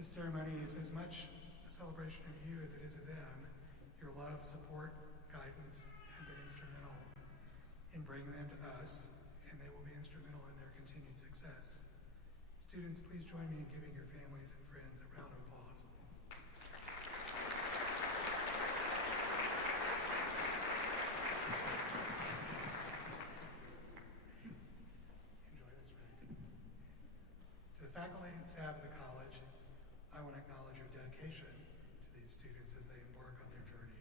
This ceremony is as much a celebration of you as it is of them. Your love, support, guidance have been instrumental in bringing them to us, and they will be instrumental in their continued success. Students, please join me in giving your families and friends a round of applause. Enjoy this ride. To the faculty and staff of the college, I want to acknowledge your dedication to these students as they embark on their journey.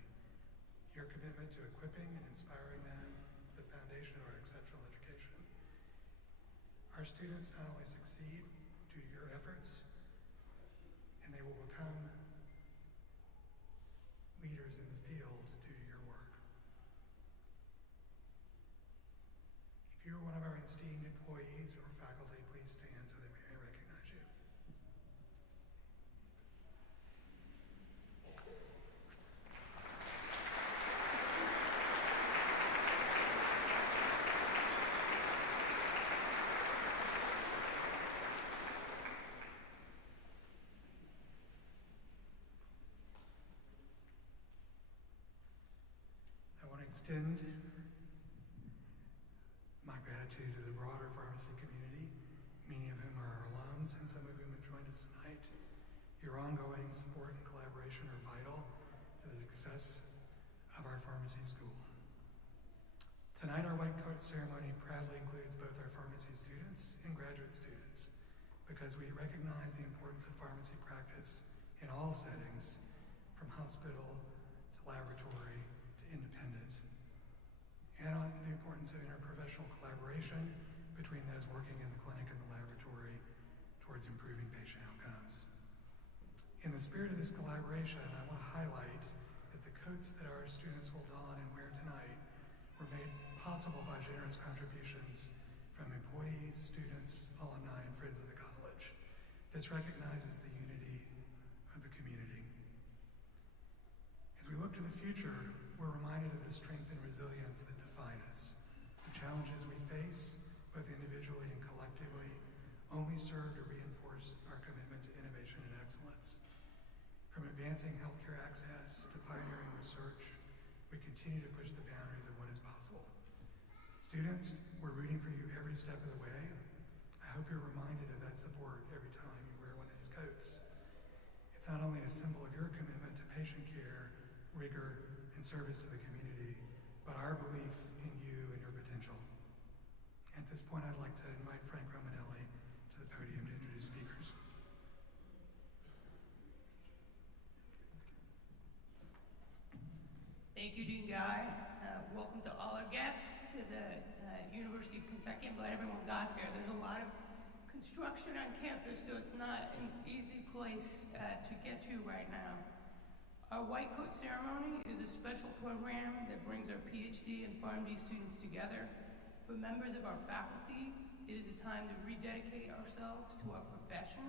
Your commitment to equipping and inspiring them is the foundation of our exceptional education. Our students not only succeed due to your efforts, and they will become leaders in the field due to your work. If you are one of our esteemed employees or faculty, please stand so that we may recognize you. I want to extend my gratitude to the broader pharmacy community, many of whom are our alums and some of whom have joined us tonight. Your ongoing support and collaboration are vital to the success of our pharmacy school. Tonight, our white coat ceremony proudly includes both our pharmacy students and graduate students because we recognize the importance of pharmacy practice in all settings, from hospital to laboratory to independent, and on the importance of interprofessional collaboration between those working in the clinic and the laboratory towards improving patient outcomes. In the spirit of this collaboration, I want to highlight that the coats that our students will don and wear tonight were made possible by generous contributions from employees, students, alumni, and friends of the college. This recognizes the unity of the community. As we look to the future, we're reminded of the strength and resilience that define us. The challenges we face, both individually and collectively, only serve to reinforce our commitment to innovation and excellence. From advancing healthcare access to pioneering research, we continue to push the boundaries of what is possible. Students, we're rooting for you every step of the way. I hope you're reminded of that support every time you wear one of these coats. It's not only a symbol of your commitment to patient care, rigor, and service to the community, but our belief in you and your potential. At this point, I'd like to invite Frank Romanelli to the podium to introduce speakers. Thank you, Dean Guy. Welcome to all our guests to the University of Kentucky. I'm glad everyone got here. There's a lot of construction on campus, so it's not an easy place to get to right now. Our White Coat Ceremony is a special program that brings our PhD and PharmD students together. For members of our faculty, it is a time to rededicate ourselves to our profession.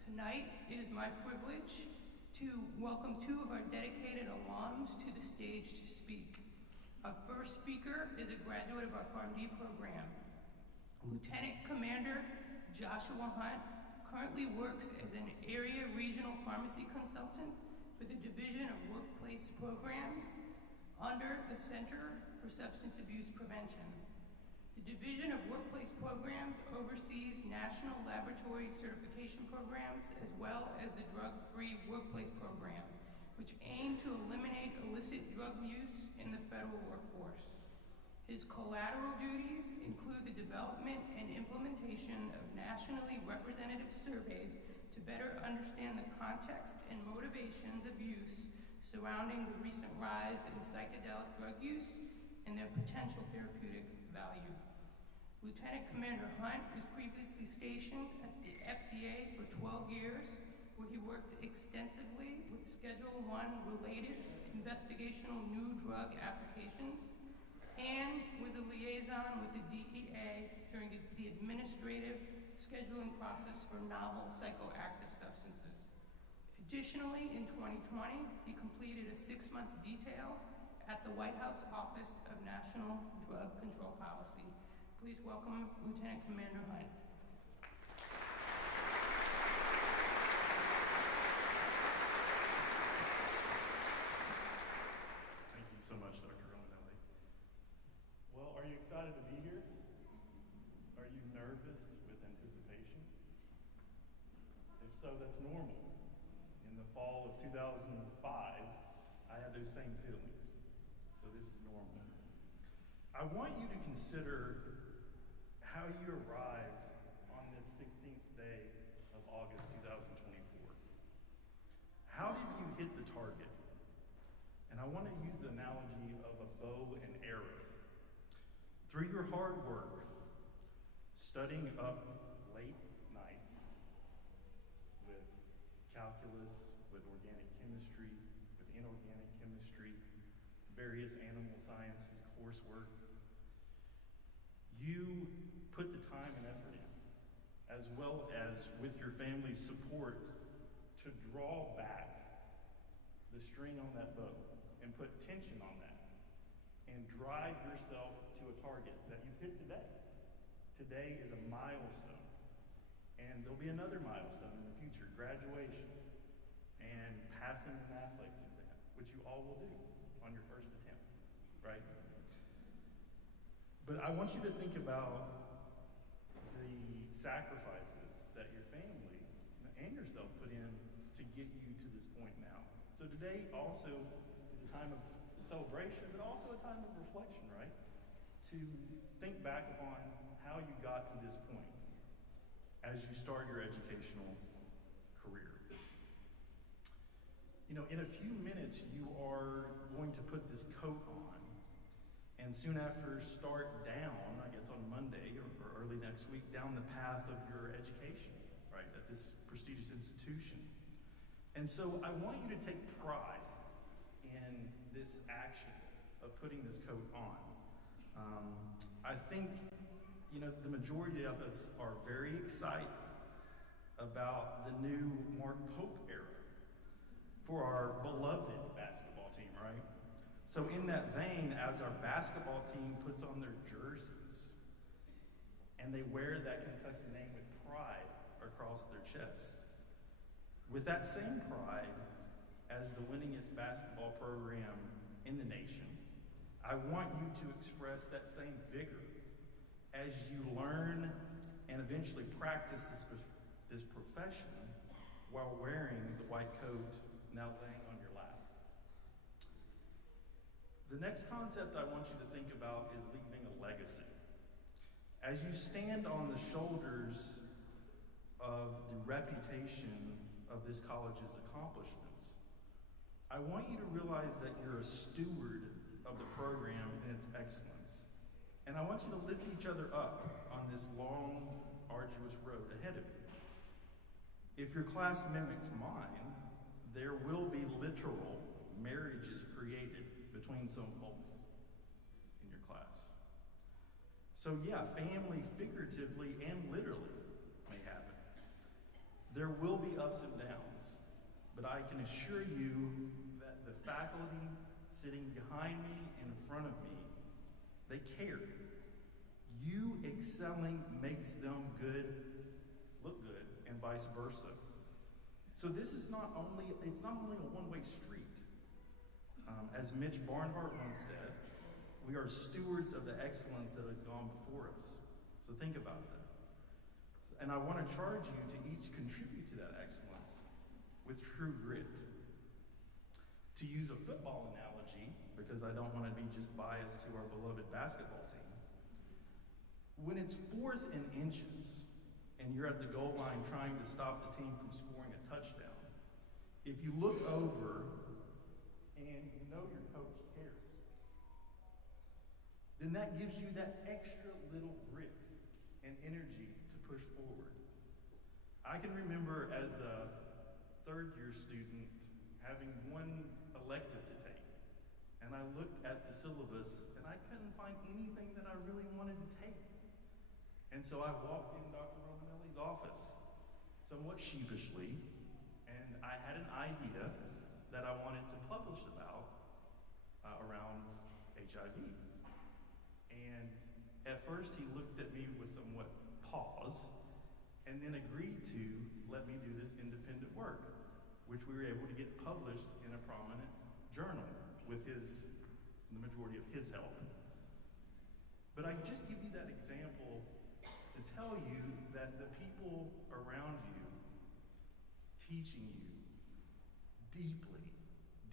Tonight, it is my privilege to welcome two of our dedicated alums to the stage to speak. Our first speaker is a graduate of our PharmD program. Lieutenant Commander Joshua Hunt currently works as an area regional pharmacy consultant for the Division of Workplace Programs under the Center for Substance Abuse Prevention. The Division of Workplace Programs oversees national laboratory certification programs as well as the Drug-Free Workplace Program, which aim to eliminate illicit drug use in the federal workforce. His collateral duties include the development and implementation of nationally representative surveys to better understand the context and motivations of use surrounding the recent rise in psychedelic drug use and their potential therapeutic value. Lieutenant Commander Hunt was previously stationed at the FDA for 12 years, where he worked extensively with Schedule I related investigational new drug applications, and was a liaison with the DEA during the administrative scheduling process for novel psychoactive substances. Additionally, in 2020, he completed a 6-month detail at the White House Office of National Drug Control Policy. Please welcome Lieutenant Commander Hunt. so that's normal. In the fall of 2005, I had those same feelings. So this is normal. I want you to consider how you arrived on this 16th day of August 2024. How did you hit the target? And I want to use the analogy of a bow and arrow. Through your hard work, studying up late nights with calculus, with organic chemistry, with inorganic chemistry, various animal sciences coursework, you put the time and effort in, as well as with your family's support, to draw back the string on that bow and put tension on that and drive yourself to a target that you've hit today. Today is a milestone, and there'll be another milestone in the future, graduation and passing an athletics exam, which you all will do on your first attempt, right? But I want you to think about the sacrifices that your family and yourself put in to get you to this point now. So today also is a time of celebration, but also a time of reflection, right? To think back upon how you got to this point as you start your educational career. You know, in a few minutes, you are going to put this coat on, and soon after start down, I guess on Monday or early next week, down the path of your education, right, at this prestigious institution. And so I want you to take pride in this action of putting this coat on. I think, you know, the majority of us are very excited about the new Mark Pope era for our beloved basketball team, right? So in that vein, as our basketball team puts on their jerseys and they wear that Kentucky name with pride across their chests, with that same pride as the winningest basketball program in the nation, I want you to express that same vigor as you learn and eventually practice this profession while wearing the white coat now laying on your lap. The next concept I want you to think about is leaving a legacy. As you stand on the shoulders of the reputation of this college's accomplishments, I want you to realize that you're a steward of the program and its excellence. And I want you to lift each other up on this long, arduous road ahead of you. If your class mimics mine, there will be literal marriages created between some folks in your class. So yeah, family figuratively and literally may happen. There will be ups and downs, but I can assure you that the faculty sitting behind me and in front of me, they care. You excelling makes them look good, and vice versa. So this is not only a one-way street. As Mitch Barnhart once said, we are stewards of the excellence that has gone before us. So think about that. And I want to charge you to each contribute to that excellence with true grit. To use a football analogy, because I don't want to be just biased to our beloved basketball team, when it's 4th and inches and you're at the goal line trying to stop the team from scoring a touchdown, if you look over and you know your coach cares, then that gives you that extra little grit and energy to push forward. I can remember as a third-year student having one elective to take, and I looked at the syllabus and I couldn't find anything that I really wanted to take. And so I walked in Dr. Romanelli's office, somewhat sheepishly, and I had an idea that I wanted to publish about around HIV. And at first he looked at me with somewhat pause, and then agreed to let me do this independent work, which we were able to get published in a prominent journal with the majority of his help. But I just give you that example to tell you that the people around you teaching you deeply,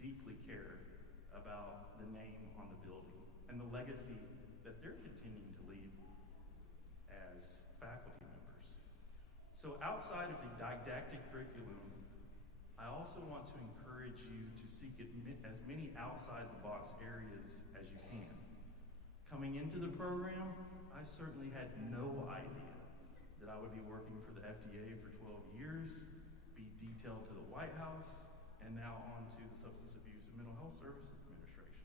deeply care about the name on the building and the legacy that they're continuing to lead as faculty members. So outside of the didactic curriculum, I also want to encourage you to seek as many outside-the-box areas as you can. Coming into the program, I certainly had no idea that I would be working for the FDA for 12 years, be detailed to the White House, and now on to the Substance Abuse and Mental Health Services Administration.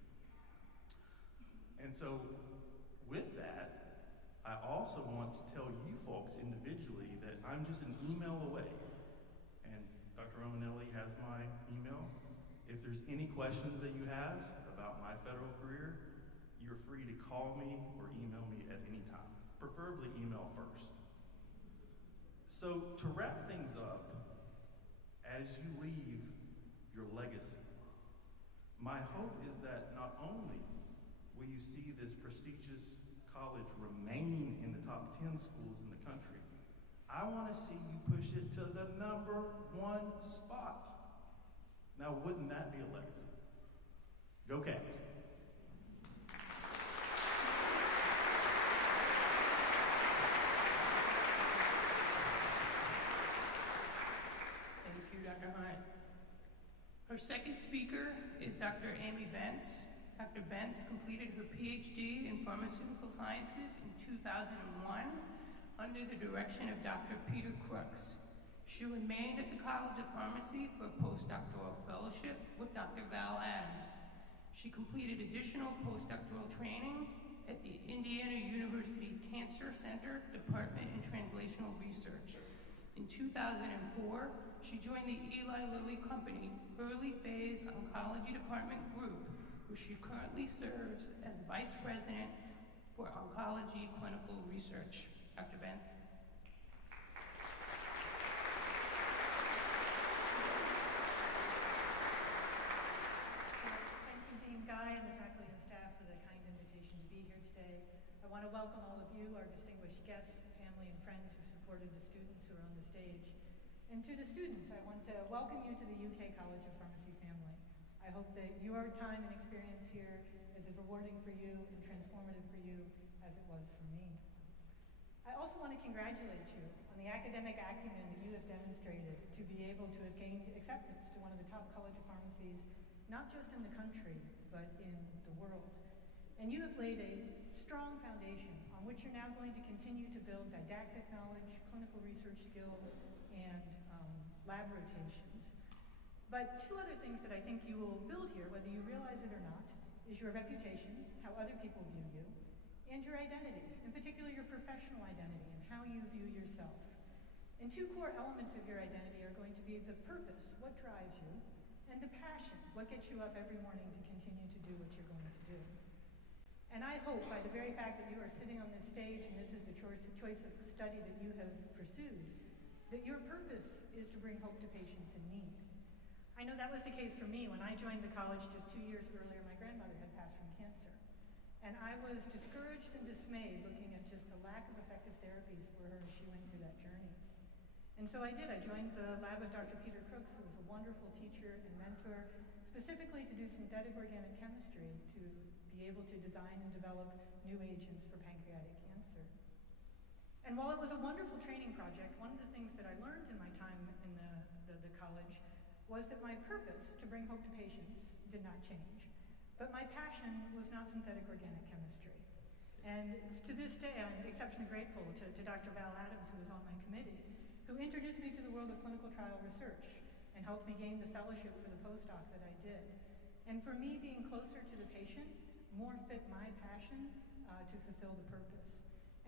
And so, with that, I also want to tell you folks individually that I'm just an email away. And Dr. Romanelli has my email. If there's any questions that you have about my federal career, you're free to call me or email me at any time, preferably email first. So to wrap things up, as you leave your legacy, my hope is that not only will you see this prestigious college remain in the top 10 schools in the country, I want to see you push it to the #1 spot. Now, wouldn't that be a legacy? Go Cats. Thank you, Dr. Hunt. Our second speaker is Dr. Amy Bentz. Dr. Bentz completed her PhD in pharmaceutical sciences in 2001 under the direction of Dr. Peter Crooks. She remained at the College of Pharmacy for a postdoctoral fellowship with Dr. Val Adams. She completed additional postdoctoral training at the Indiana University Cancer Center Department in Translational Research. In 2004, she joined the Eli Lilly Company Early Phase Oncology Department Group, where she currently serves as Vice President for Oncology Clinical Research. Dr. Bentz. Thank you, Dean Guy, and the faculty and staff for the kind invitation to be here today. I want to welcome all of you, our distinguished guests, family, and friends who supported the students who are on the stage. And to the students, I want to welcome you to the UK College of Pharmacy family. I hope that your time and experience here is as rewarding for you and transformative for you as it was for me. I also want to congratulate you on the academic acumen that you have demonstrated to be able to have gained acceptance to one of the top college of pharmacies, not just in the country, but in the world. And you have laid a strong foundation on which you're now going to continue to build didactic knowledge, clinical research skills, and lab rotations. But two other things that I think you will build here, whether you realize it or not, is your reputation, how other people view you, and your identity, in particular your professional identity and how you view yourself. And two core elements of your identity are going to be the purpose, what drives you, and the passion, what gets you up every morning to continue to do what you're going to do. And I hope by the very fact that you are sitting on this stage and this is the choice of study that you have pursued, that your purpose is to bring hope to patients in need. I know that was the case for me. When I joined the college just 2 years earlier, my grandmother had passed from cancer. And I was discouraged and dismayed looking at just the lack of effective therapies for her as she went through that journey. And so I did. I joined the lab of Dr. Peter Crooks, who was a wonderful teacher and mentor, specifically to do synthetic organic chemistry to be able to design and develop new agents for pancreatic cancer. And while it was a wonderful training project, one of the things that I learned in my time in the college was that my purpose to bring hope to patients did not change. But my passion was not synthetic organic chemistry. And to this day, I'm exceptionally grateful to Dr. Val Adams, who was on my committee, who introduced me to the world of clinical trial research and helped me gain the fellowship for the postdoc that I did. And for me, being closer to the patient more fit my passion to fulfill the purpose.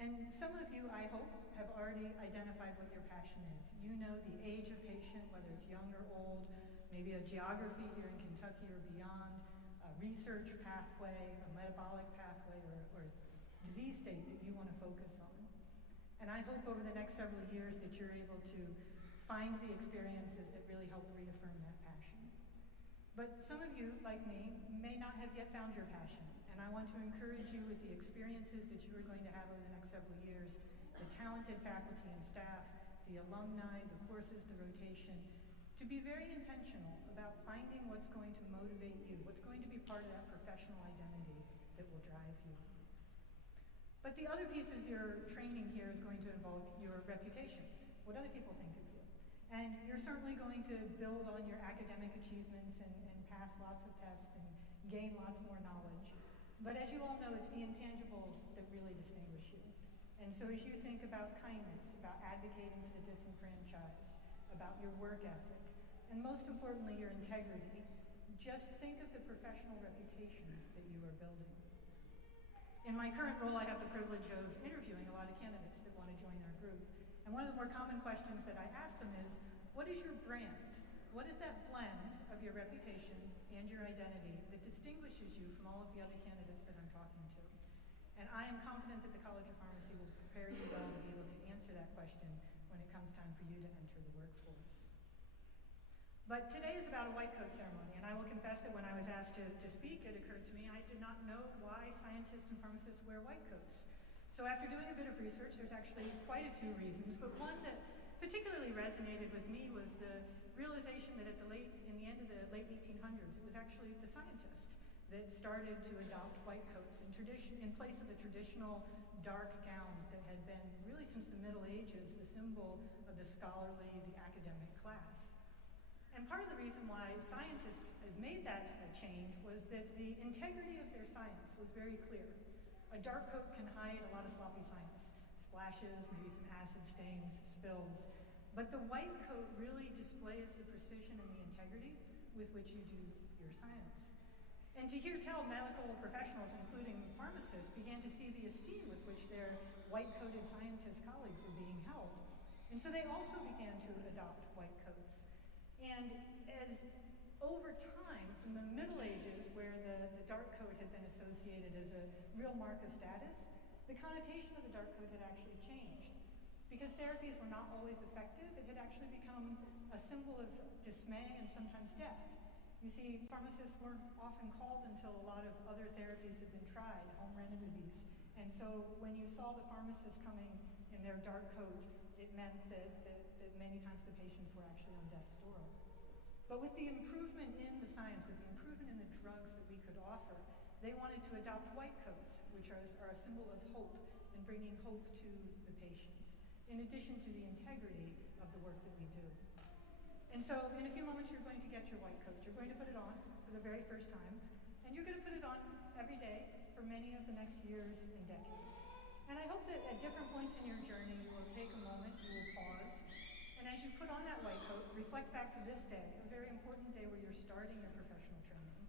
And some of you, I hope, have already identified what your passion is. You know the age of patient, whether it's young or old, maybe a geography here in Kentucky or beyond, a research pathway, a metabolic pathway, or disease state that you want to focus on. And I hope over the next several years that you're able to find the experiences that really help reaffirm that passion. But some of you, like me, may not have yet found your passion. And I want to encourage you with the experiences that you are going to have over the next several years, the talented faculty and staff, the alumni, the courses, the rotation, to be very intentional about finding what's going to motivate you, what's going to be part of that professional identity that will drive you. But the other piece of your training here is going to involve your reputation, what other people think of you. And you're certainly going to build on your academic achievements and pass lots of tests and gain lots more knowledge. But as you all know, it's the intangibles that really distinguish you. And so as you think about kindness, about advocating for the disenfranchised, about your work ethic, and most importantly, your integrity, just think of the professional reputation that you are building. In my current role, I have the privilege of interviewing a lot of candidates that want to join our group. And one of the more common questions that I ask them is, what is your brand? What is that blend of your reputation and your identity that distinguishes you from all of the other candidates that I'm talking to? And I am confident that the College of Pharmacy will prepare you well to be able to answer that question when it comes time for you to enter the workforce. But today is about a white coat ceremony, and I will confess that when I was asked to speak, it occurred to me I did not know why scientists and pharmacists wear white coats. So after doing a bit of research, there's actually quite a few reasons, but one that particularly resonated with me was the realization that in the end of the late 1800s, it was actually the scientist that started to adopt white coats in place of the traditional dark gowns that had been, really since the Middle Ages, the symbol of the scholarly, the academic class. And part of the reason why scientists had made that change was that the integrity of their science was very clear. A dark coat can hide a lot of sloppy science, splashes, maybe some acid stains, spills. But the white coat really displays the precision and the integrity with which you do your science. And to hear tell, medical professionals, including pharmacists, began to see the esteem with which their white-coated scientist colleagues were being held. And so they also began to adopt white coats. And as over time, from the Middle Ages, where the dark coat had been associated as a real mark of status, the connotation of the dark coat had actually changed. Because therapies were not always effective, it had actually become a symbol of dismay and sometimes death. You see, pharmacists weren't often called until a lot of other therapies had been tried, home remedies. And so when you saw the pharmacists coming in their dark coat, it meant that many times the patients were actually on death's door. But with the improvement in the science, with the improvement in the drugs that we could offer, they wanted to adopt white coats, which are a symbol of hope and bringing hope to the patients, in addition to the integrity of the work that we do. And so in a few moments, you're going to get your white coat. You're going to put it on for the very first time, and you're going to put it on every day for many of the next years and decades. And I hope that at different points in your journey, you will take a moment, you will pause, and as you put on that white coat, reflect back to this day, a very important day where you're starting your professional training.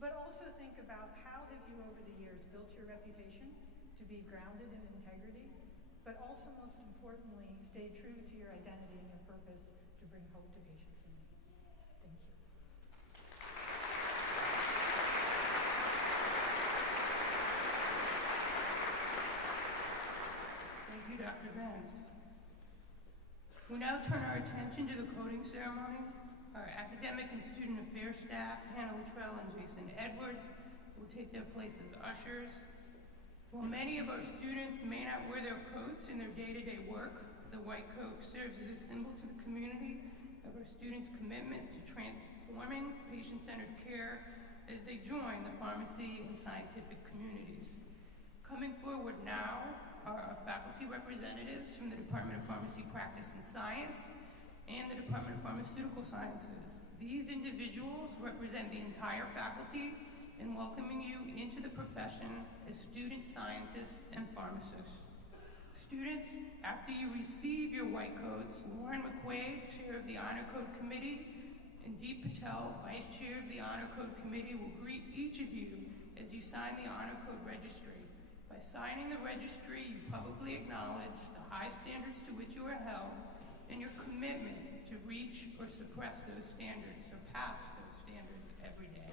But also think about how have you over the years built your reputation to be grounded in integrity, but also most importantly, stay true to your identity and your purpose to bring hope to patients in need. Thank you. Thank you, Dr. Vance. We now turn our attention to the coating ceremony. Our academic and student affairs staff, Hannah Luttrell and Jason Edwards, will take their place as ushers. While many of our students may not wear their coats in their day-to-day work, the white coat serves as a symbol to the community of our students' commitment to transforming patient-centered care as they join the pharmacy and scientific communities. Coming forward now are our faculty representatives from the Department of Pharmacy Practice and Science and the Department of Pharmaceutical Sciences. These individuals represent the entire faculty in welcoming you into the profession as student scientists and pharmacists. Students, after you receive your white coats, Lauren McQuaid, Chair of the Honor Code Committee, and Deep Patel, Vice Chair of the Honor Code Committee, will greet each of you as you sign the Honor Code Registry. By signing the registry, you publicly acknowledge the high standards to which you are held and your commitment to reach or surpass those standards every day.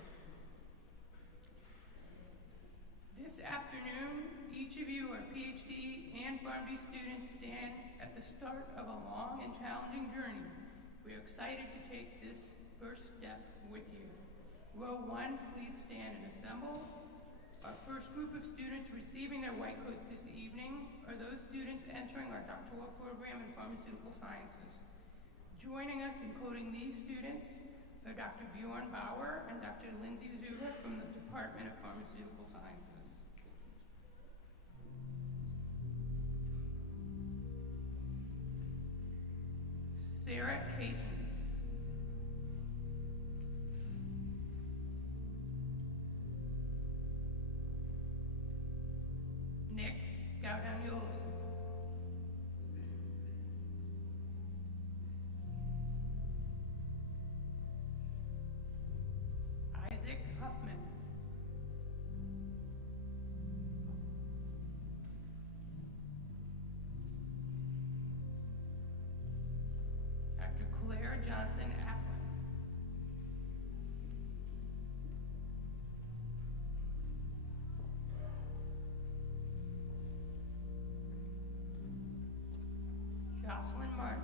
This afternoon, each of you are PhD and PharmD students stand at the start of a long and challenging journey. We are excited to take this first step with you. Row 1, please stand and assemble. Our first group of students receiving their white coats this evening are those students entering our doctoral program in pharmaceutical sciences. Joining us us in coding these students are Dr. Bjorn Bauer and Dr. Lindsay Zuber from the Department of Pharmaceutical Sciences. Sarah Caton. Nick Gaudanioli. Isaac Huffman. Dr. Claire Johnson Applin. Jocelyn Martin.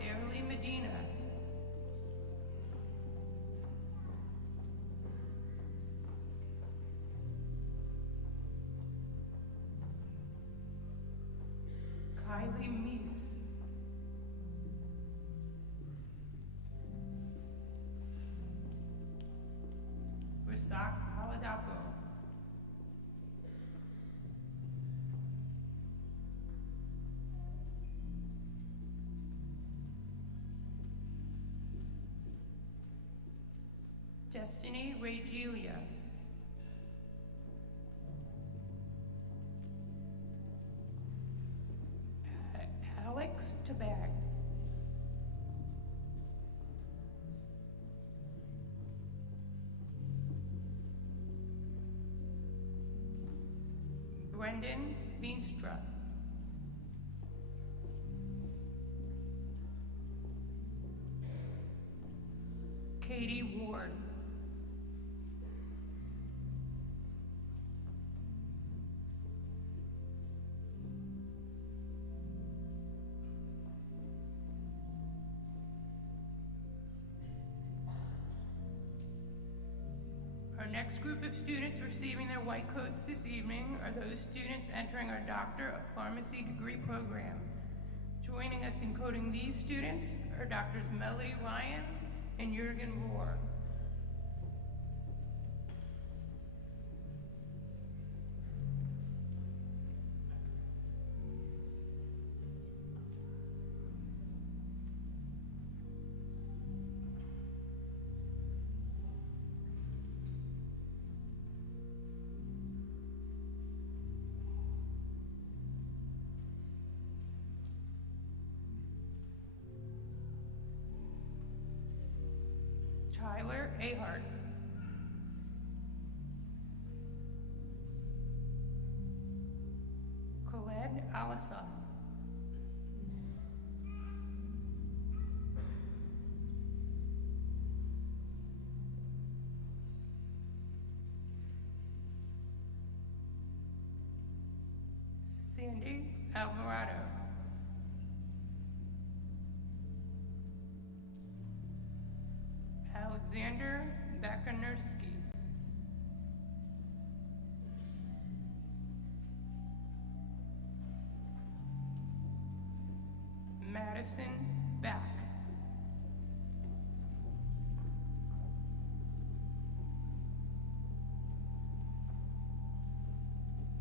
Emily Medina. Kylie Meese. Rasak Aladapo. Destiny Regelia. Alex Tabag. Brendan Veenstra. Katie Ward. Our next group of students receiving their white coats this evening are those students entering our Doctor of Pharmacy degree program. Joining us in coding these students are Doctors Melody Ryan and Jürgen Rohr. Tyler Ahart. Khaled Alassa. Sandy Alvarado. Alexander Bakanerski. Madison Back.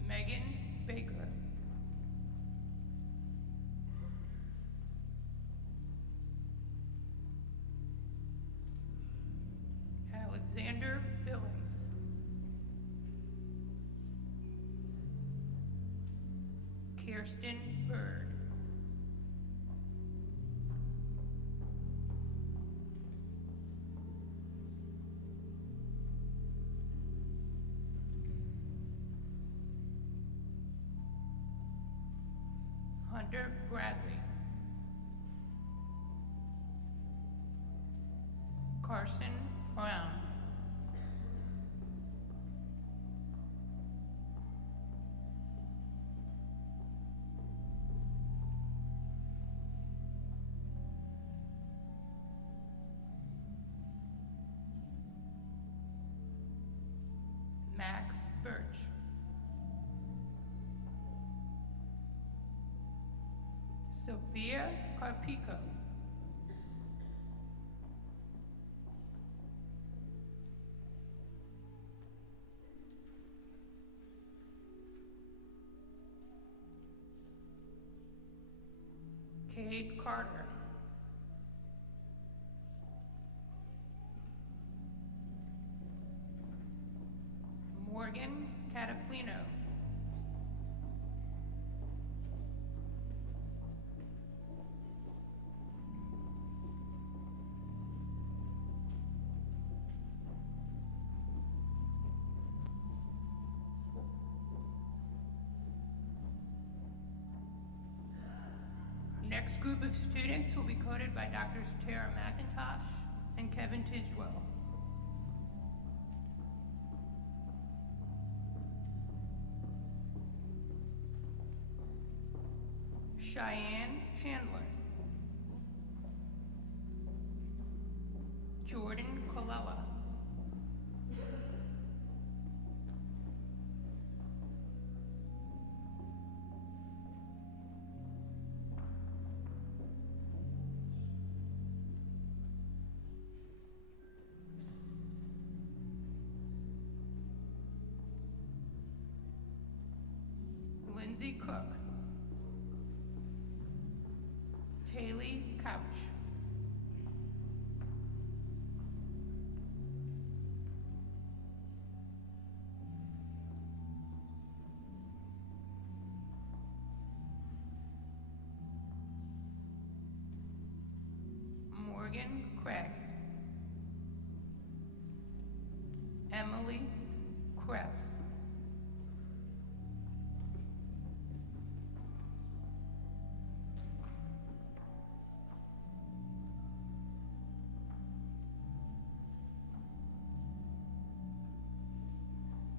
Megan Baker. Alexander Billings. Kirsten Bird. Hunter Bradley. Carson Brown. Max Birch. Sophia Carpico. Cade Carter. Morgan Cataflino. Next group of students will be coded by Drs. Tara McIntosh and Kevin Tidgewell. Cheyenne Chandler. Jordan Colella. Lindsay Cook. Taylor Couch. Morgan Craig. Emily Kress.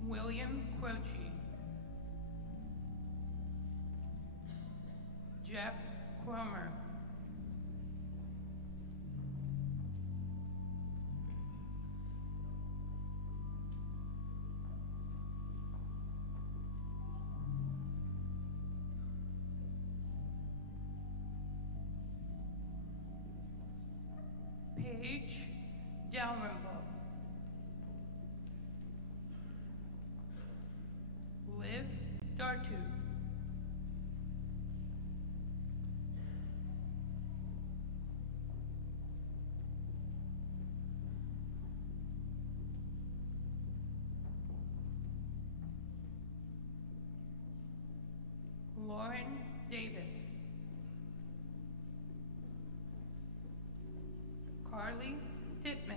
William Croce. Jeff Cromer. Paige Dalrymple. Liv Dartu. Lauren Davis. Carly Titman.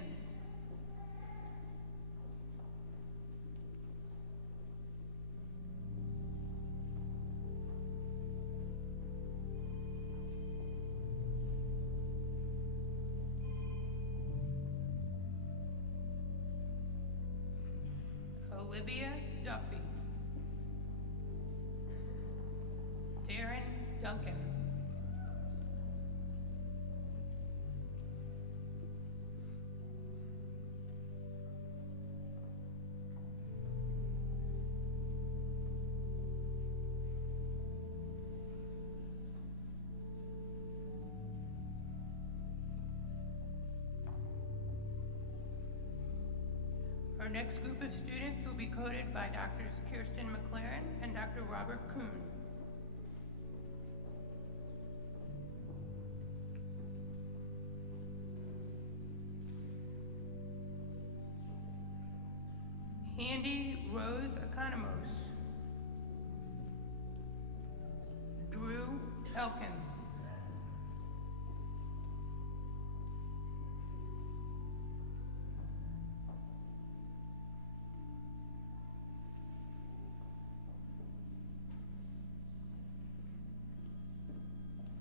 Olivia Duffy. Darren Duncan. Our next group of students will be coded by Drs. Kirsten McLaren and Dr. Robert Kuhn. Handy Rose Economos. Drew Elkins.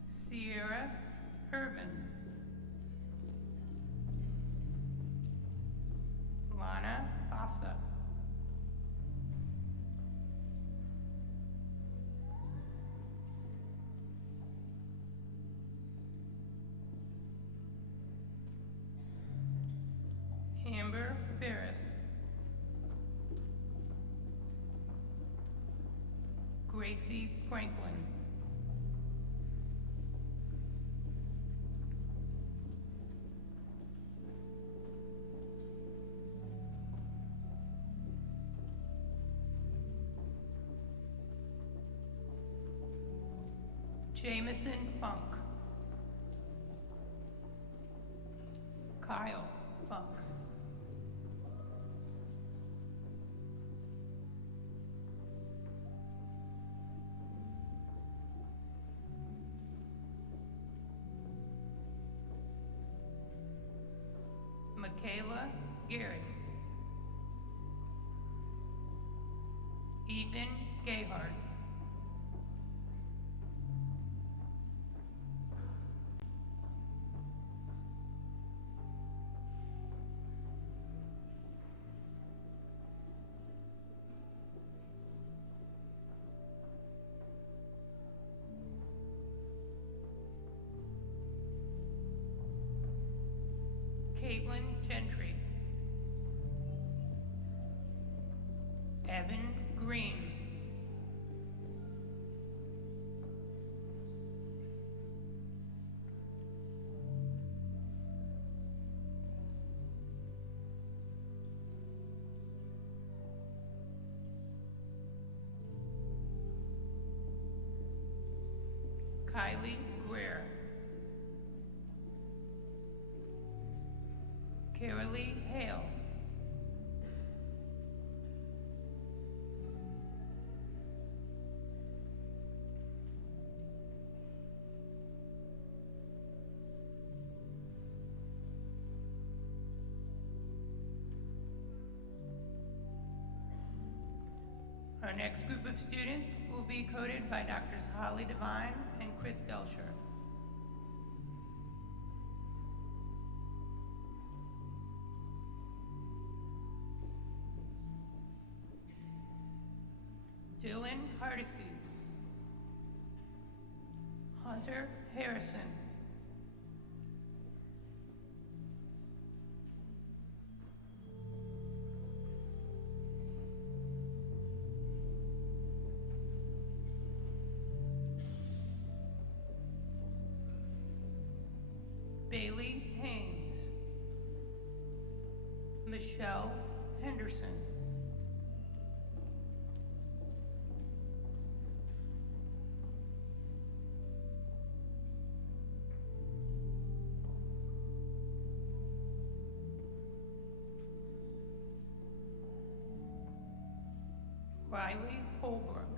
Sierra Urban. Lana Fassa. Amber Ferris. Gracie Franklin. Jameson Funk. Kyle Funk. Michaela Gary. Ethan Gayhart. Caitlin Gentry. Evan Green. Kylie Greer. Carolee Hale. Our next group of students will be coded by Drs. Holly Devine and Chris Delsher. Dylan Hardesty. Hunter Harrison. Bailey Haynes. Michelle Henderson. Riley Holbrook.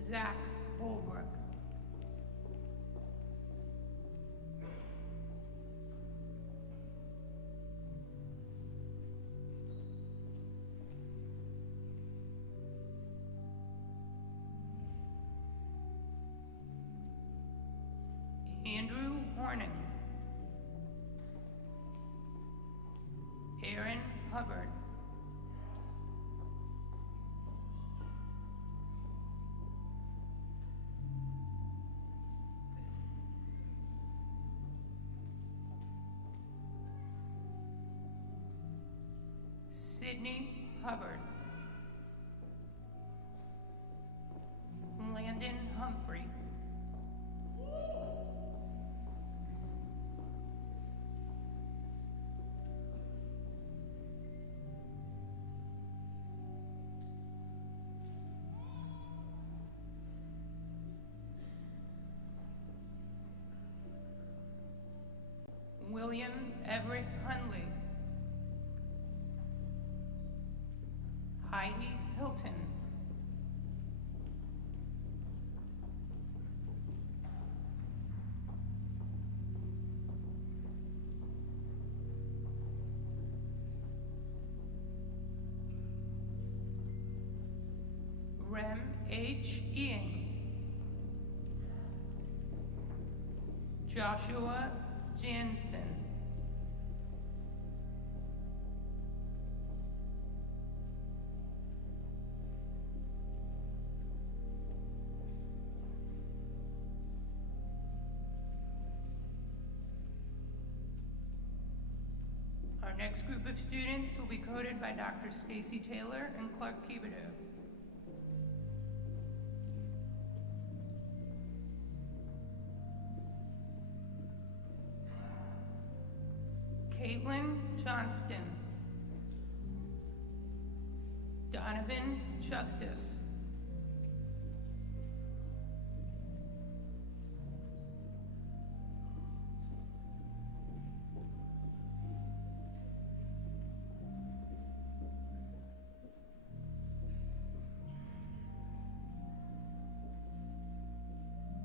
Zach Holbrook. Andrew Horning. Aaron Hubbard. Sydney Hubbard. Landon Humphrey. William Everett Hunley. Heidi Hilton. Rem H. Ian. Joshua Jansen. Our next group of students will be coded by Dr. Stacy Taylor and Clark Kibido. Caitlin Johnston. Donovan Justice.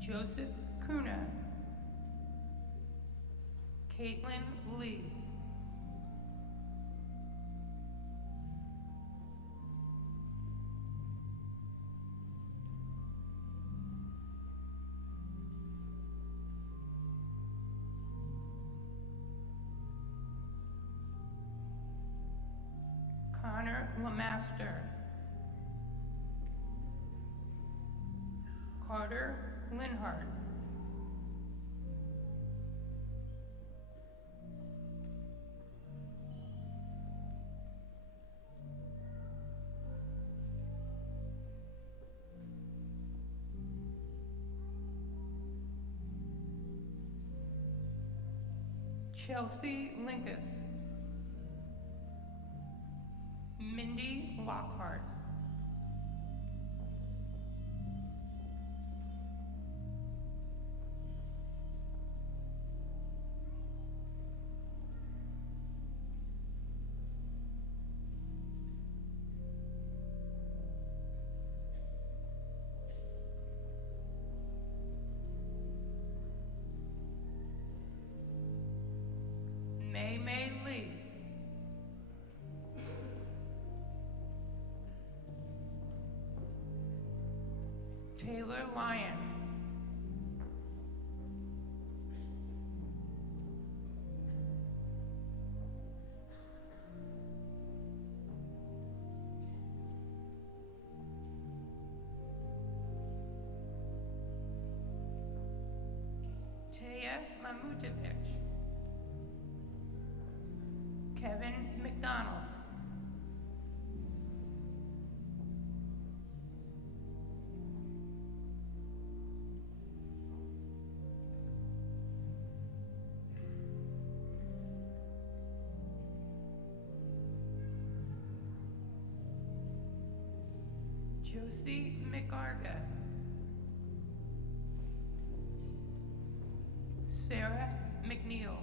Joseph Kuna, Caitlin Lee, Connor Lamaster, Carter Linhart, Chelsea Linkus, Mindy Lockhart, May Lee, Taylor Lyon, Taya Mamutovich, Kevin McDonald, Josie McGarga, Sarah McNeil,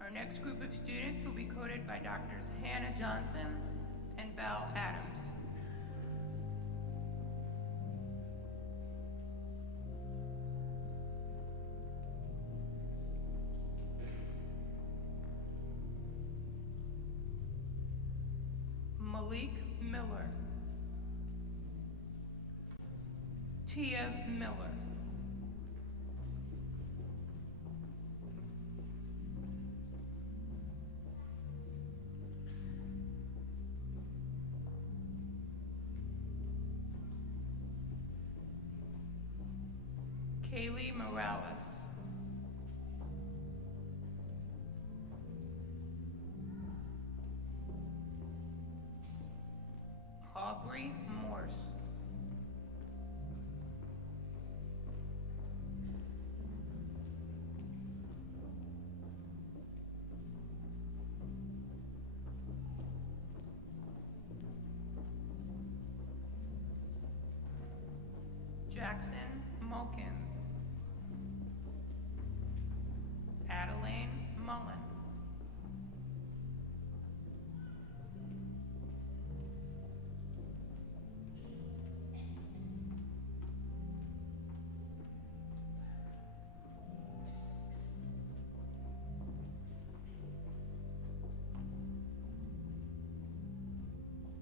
Our next group of students will be coded by Drs. Hannah Johnson and Val Adams. Malik Miller, Tia Miller, Kaylee Morales, Aubrey Morse, Jackson Mulkins, Adeline Mullen,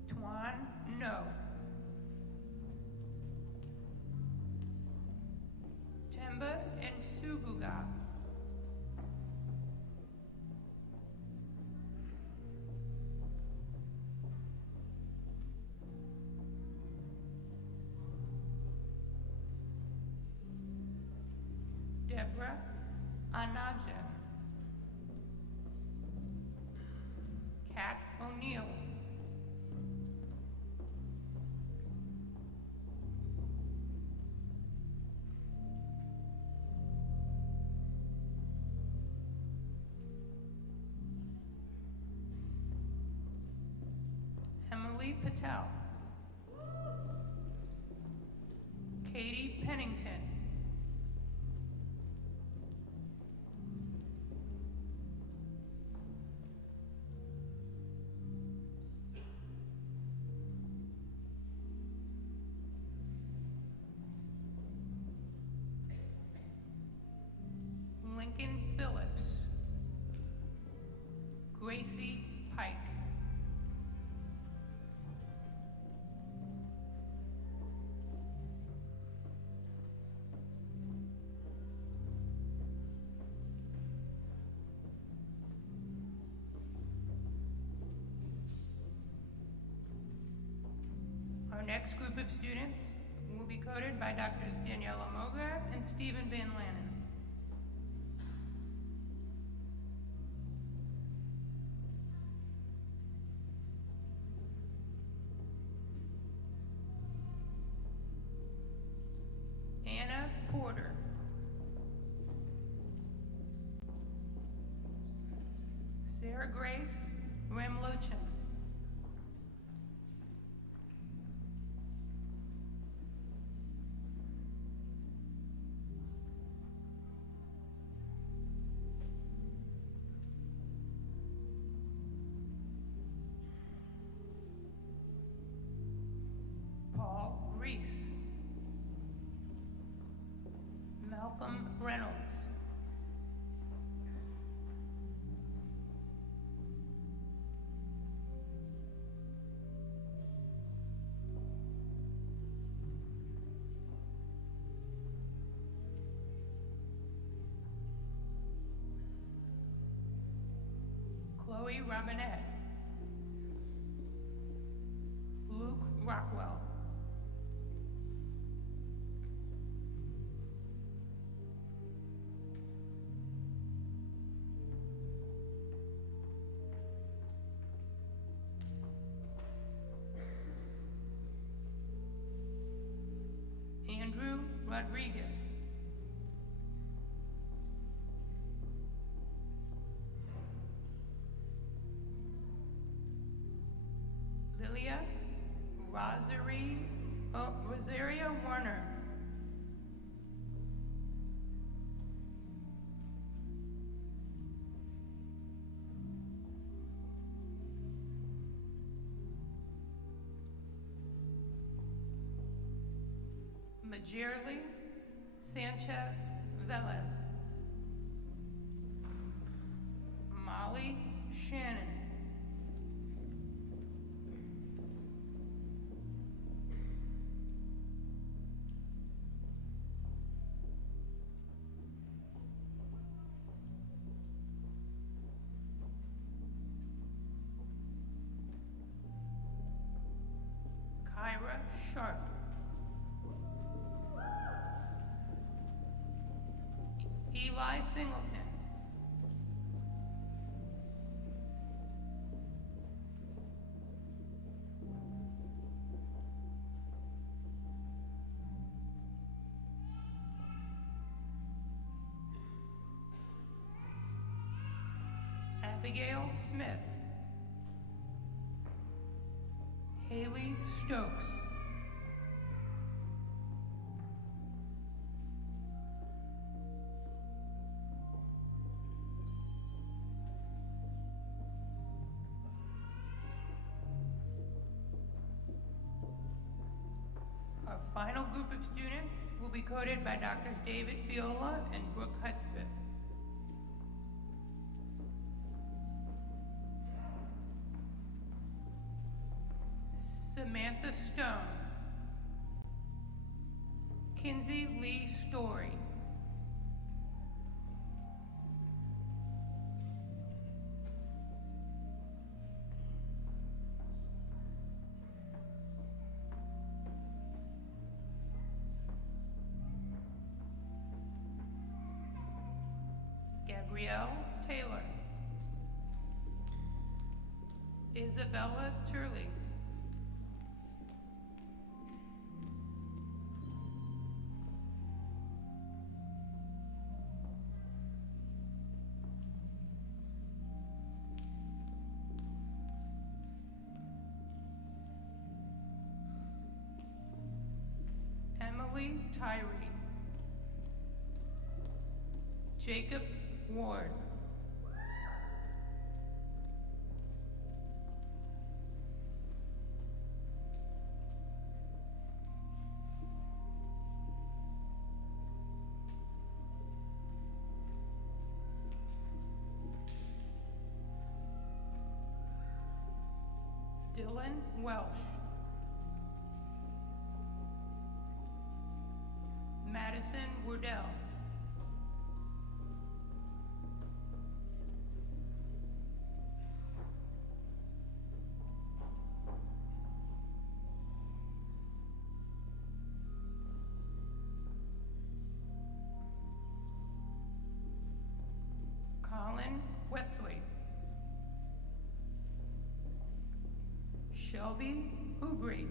Tuan No, Temba and Subuga, Deborah Anajan, Kat O'Neill, Emily Patel, Katie Pennington. Lincoln Phillips. Gracie Pike. Our next group of students will be coded by Drs. Daniela Moga and Stephen Van Lannen. Anna Porter. Sarah Grace Remlochin. Paul Reese. Malcolm Reynolds. Chloe Robinette. Luke Rockwell. Andrew Rodriguez. Lilia Rosaria Warner. Majerly Sanchez Velez. Molly Shannon. Kyra Sharp. Eli Singleton. Abigail Smith. Haley Stokes. Our final group of students will be coded by Drs. David Viola and Brooke Hudspeth. Samantha Stone. Kinsey Lee Story. Gabrielle Taylor. Isabella Turley. Kimberly Tyree. Jacob Ward. Dylan Welsh. Madison Wardell. Colin Wesley. Shelby Hubry.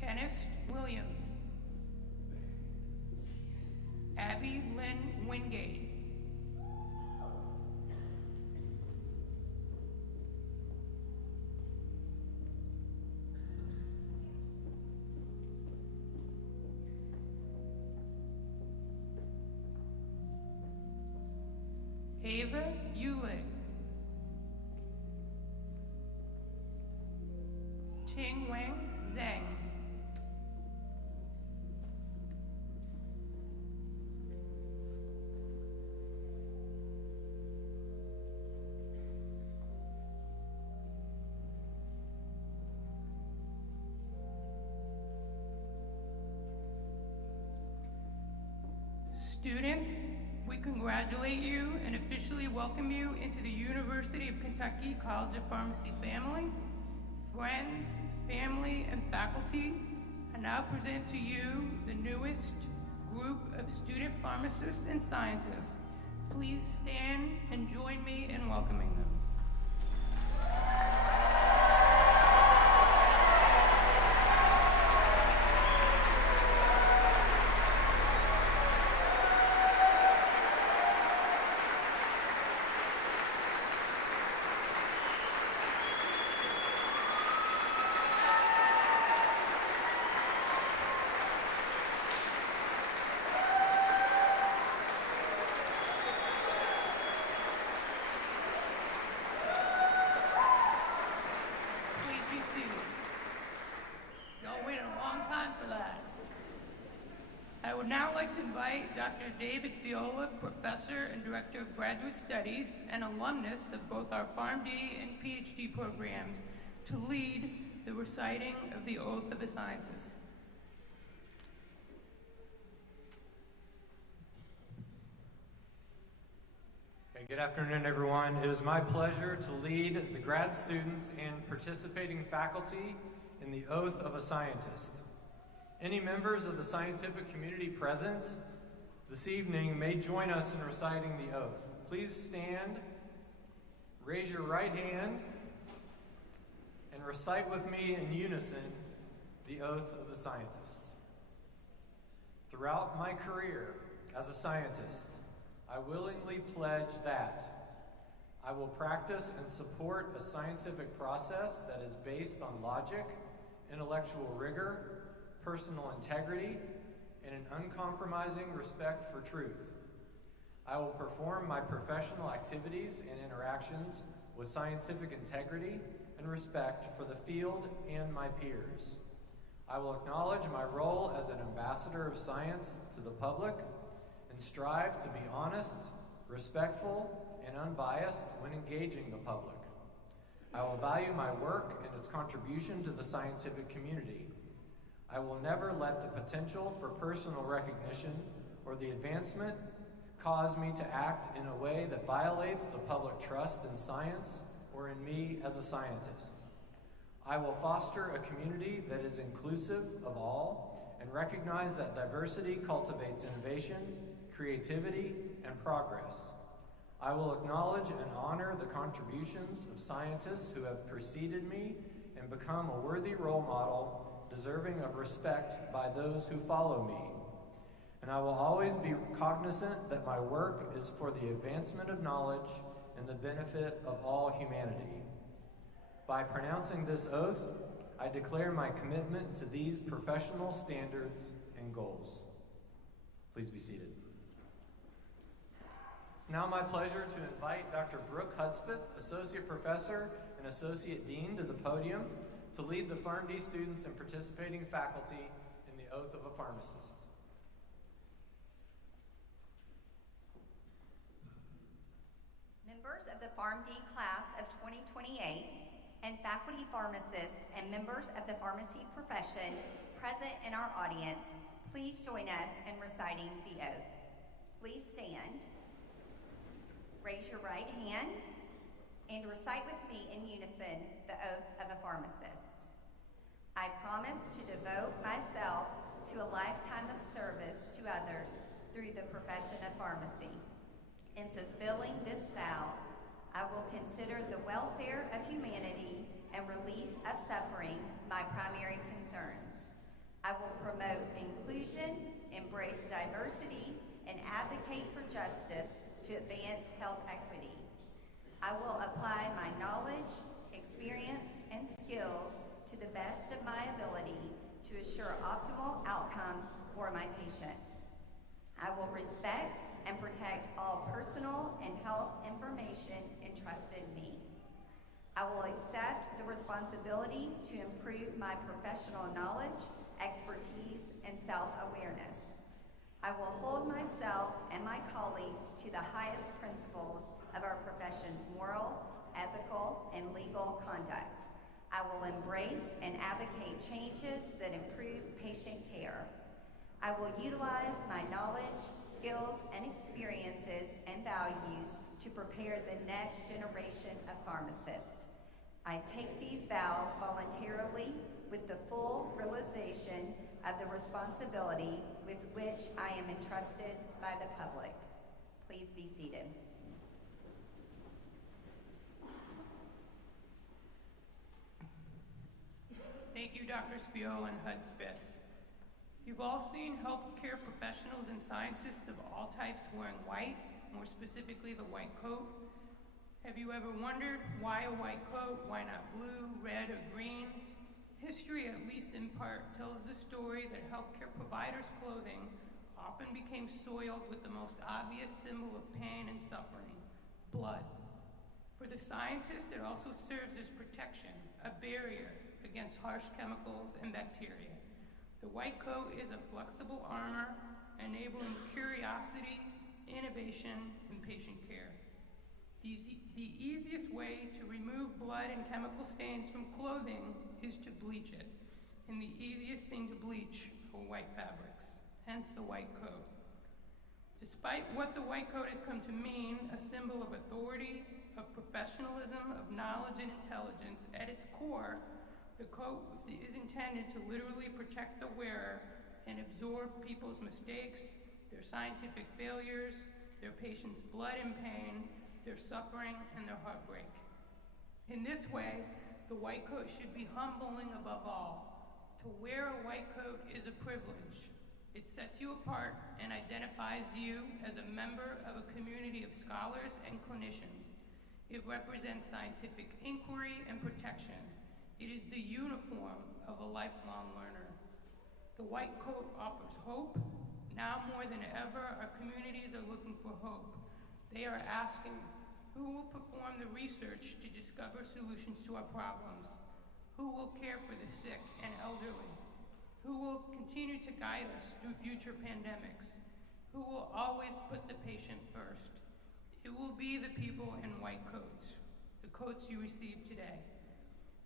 Kenneth Williams. Abby Lynn Wingate. Ava Yulig. Ting Wang Zhang. Students, we congratulate you and officially welcome you into the University of Kentucky College of Pharmacy family. Friends, family, and faculty, I now present to you the newest group of student pharmacists and scientists. Please stand and join me in welcoming them. I would now like to invite Dr. David Fiola, Professor and Director of Graduate Studies and alumnus of both our PharmD and PhD programs, to lead the reciting of the Oath of a Scientist. Okay, good afternoon, everyone. It is my pleasure to lead the grad students and participating faculty in the Oath of a Scientist. Any members of the scientific community present this evening may join us in reciting the oath. Please stand, raise your right hand, and recite with me in unison the Oath of the Scientist. Throughout my career as a scientist, I willingly pledge that I will practice and support a scientific process that is based on logic, intellectual rigor, personal integrity, and an uncompromising respect for truth. I will perform my professional activities and interactions with scientific integrity and respect for the field and my peers. I will acknowledge my role as an ambassador of science to the public and strive to be honest, respectful, and unbiased when engaging the public. I will value my work and its contribution to the scientific community. I will never let the potential for personal recognition or the advancement cause me to act in a way that violates the public trust in science or in me as a scientist. I will foster a community that is inclusive of all and recognize that diversity cultivates innovation, creativity, and progress. I will acknowledge and honor the contributions of scientists who have preceded me and become a worthy role model deserving of respect by those who follow me. And I will always be cognizant that my work is for the advancement of knowledge and the benefit of all humanity. By pronouncing this oath, I declare my commitment to these professional standards and goals. Please be seated. It's now my pleasure to invite Dr. Brooke Hudspeth, Associate Professor and Associate Dean, to the podium to lead the PharmD students and participating faculty in the oath of a pharmacist. Members of the PharmD class of 2028 and faculty pharmacists and members of the pharmacy profession present in our audience, please join us in reciting the oath. Please stand, raise your right hand, and recite with me in unison the oath of a pharmacist. I promise to devote myself to a lifetime of service to others through the profession of pharmacy. In fulfilling this vow, I will consider the welfare of humanity and relief of suffering my primary concerns. I will promote inclusion, embrace diversity, and advocate for justice to advance health equity. I will apply my knowledge, experience, and skills to the best of my ability to assure optimal outcomes for my patients. I will respect and protect all personal and health information entrusted me. I will accept the responsibility to improve my professional knowledge, expertise, and self-awareness. I will hold myself and my colleagues to the highest principles of our profession's moral, ethical, and legal conduct. I will embrace and advocate changes that improve patient care. I will utilize my knowledge, skills, and experiences and values to prepare the next generation of pharmacists. I take these vows voluntarily with the full realization of the responsibility with which I am entrusted by the public. Please be seated. Thank you, Dr. Spiel and Hudspeth. You've all seen healthcare professionals and scientists of all types wearing white, more specifically the white coat. Have you ever wondered why a white coat? Why not blue, red, or green? History, at least in part, tells the story that healthcare providers' clothing often became soiled with the most obvious symbol of pain and suffering, blood. For the scientist, it also serves as protection, a barrier against harsh chemicals and bacteria. The white coat is a flexible armor enabling curiosity, innovation, and patient care. The easiest way to remove blood and chemical stains from clothing is to bleach it. And the easiest thing to bleach are white fabrics, hence the white coat. Despite what the white coat has come to mean, a symbol of authority, of professionalism, of knowledge and intelligence, at its core, the coat is intended to literally protect the wearer and absorb people's mistakes, their scientific failures, their patients' blood and pain, their suffering, and their heartbreak. In this way, the white coat should be humbling above all. To wear a white coat is a privilege. It sets you apart and identifies you as a member of a community of scholars and clinicians. It represents scientific inquiry and protection. It is the uniform of a lifelong learner. The white coat offers hope. Now more than ever, our communities are looking for hope. They are asking, who will perform the research to discover solutions to our problems? Who will care for the sick and elderly? Who will continue to guide us through future pandemics? Who will always put the patient first? It will be the people in white coats, the coats you received today.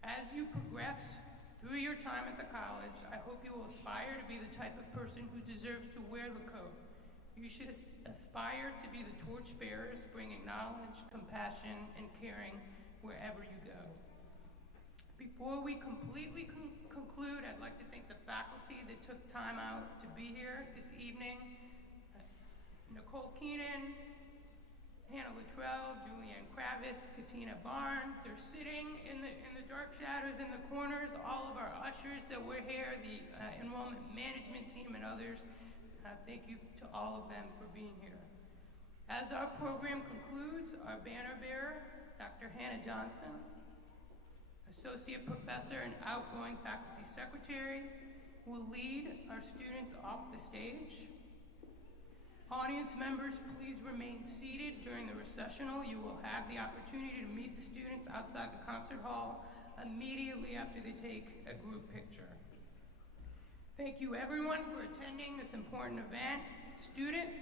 As you progress through your time at the college, I hope you will aspire to be the type of person who deserves to wear the coat. You should aspire to be the torchbearers, bringing knowledge, compassion, and caring wherever you go. Before we completely conclude, I'd like to thank the faculty that took time out to be here this evening. Nicole Keenan, Hannah Luttrell, Julianne Kravis, Katina Barnes. They're sitting in the dark shadows in the corners. All of our ushers that were here, the enrollment management team and others. Thank you to all of them for being here. As our program concludes, our banner bearer, Dr. Hannah Johnson, Associate Professor and outgoing Faculty Secretary, will lead our students off the stage. Audience members, please remain seated during the recessional. You will have the opportunity to meet the students outside the concert hall immediately after they take a group picture. Thank you everyone for attending this important event. Students,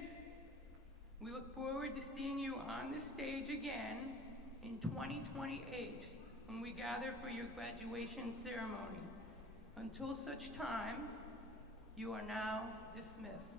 we look forward to seeing you on this stage again in 2028 when we gather for your graduation ceremony. Until such time, you are now dismissed.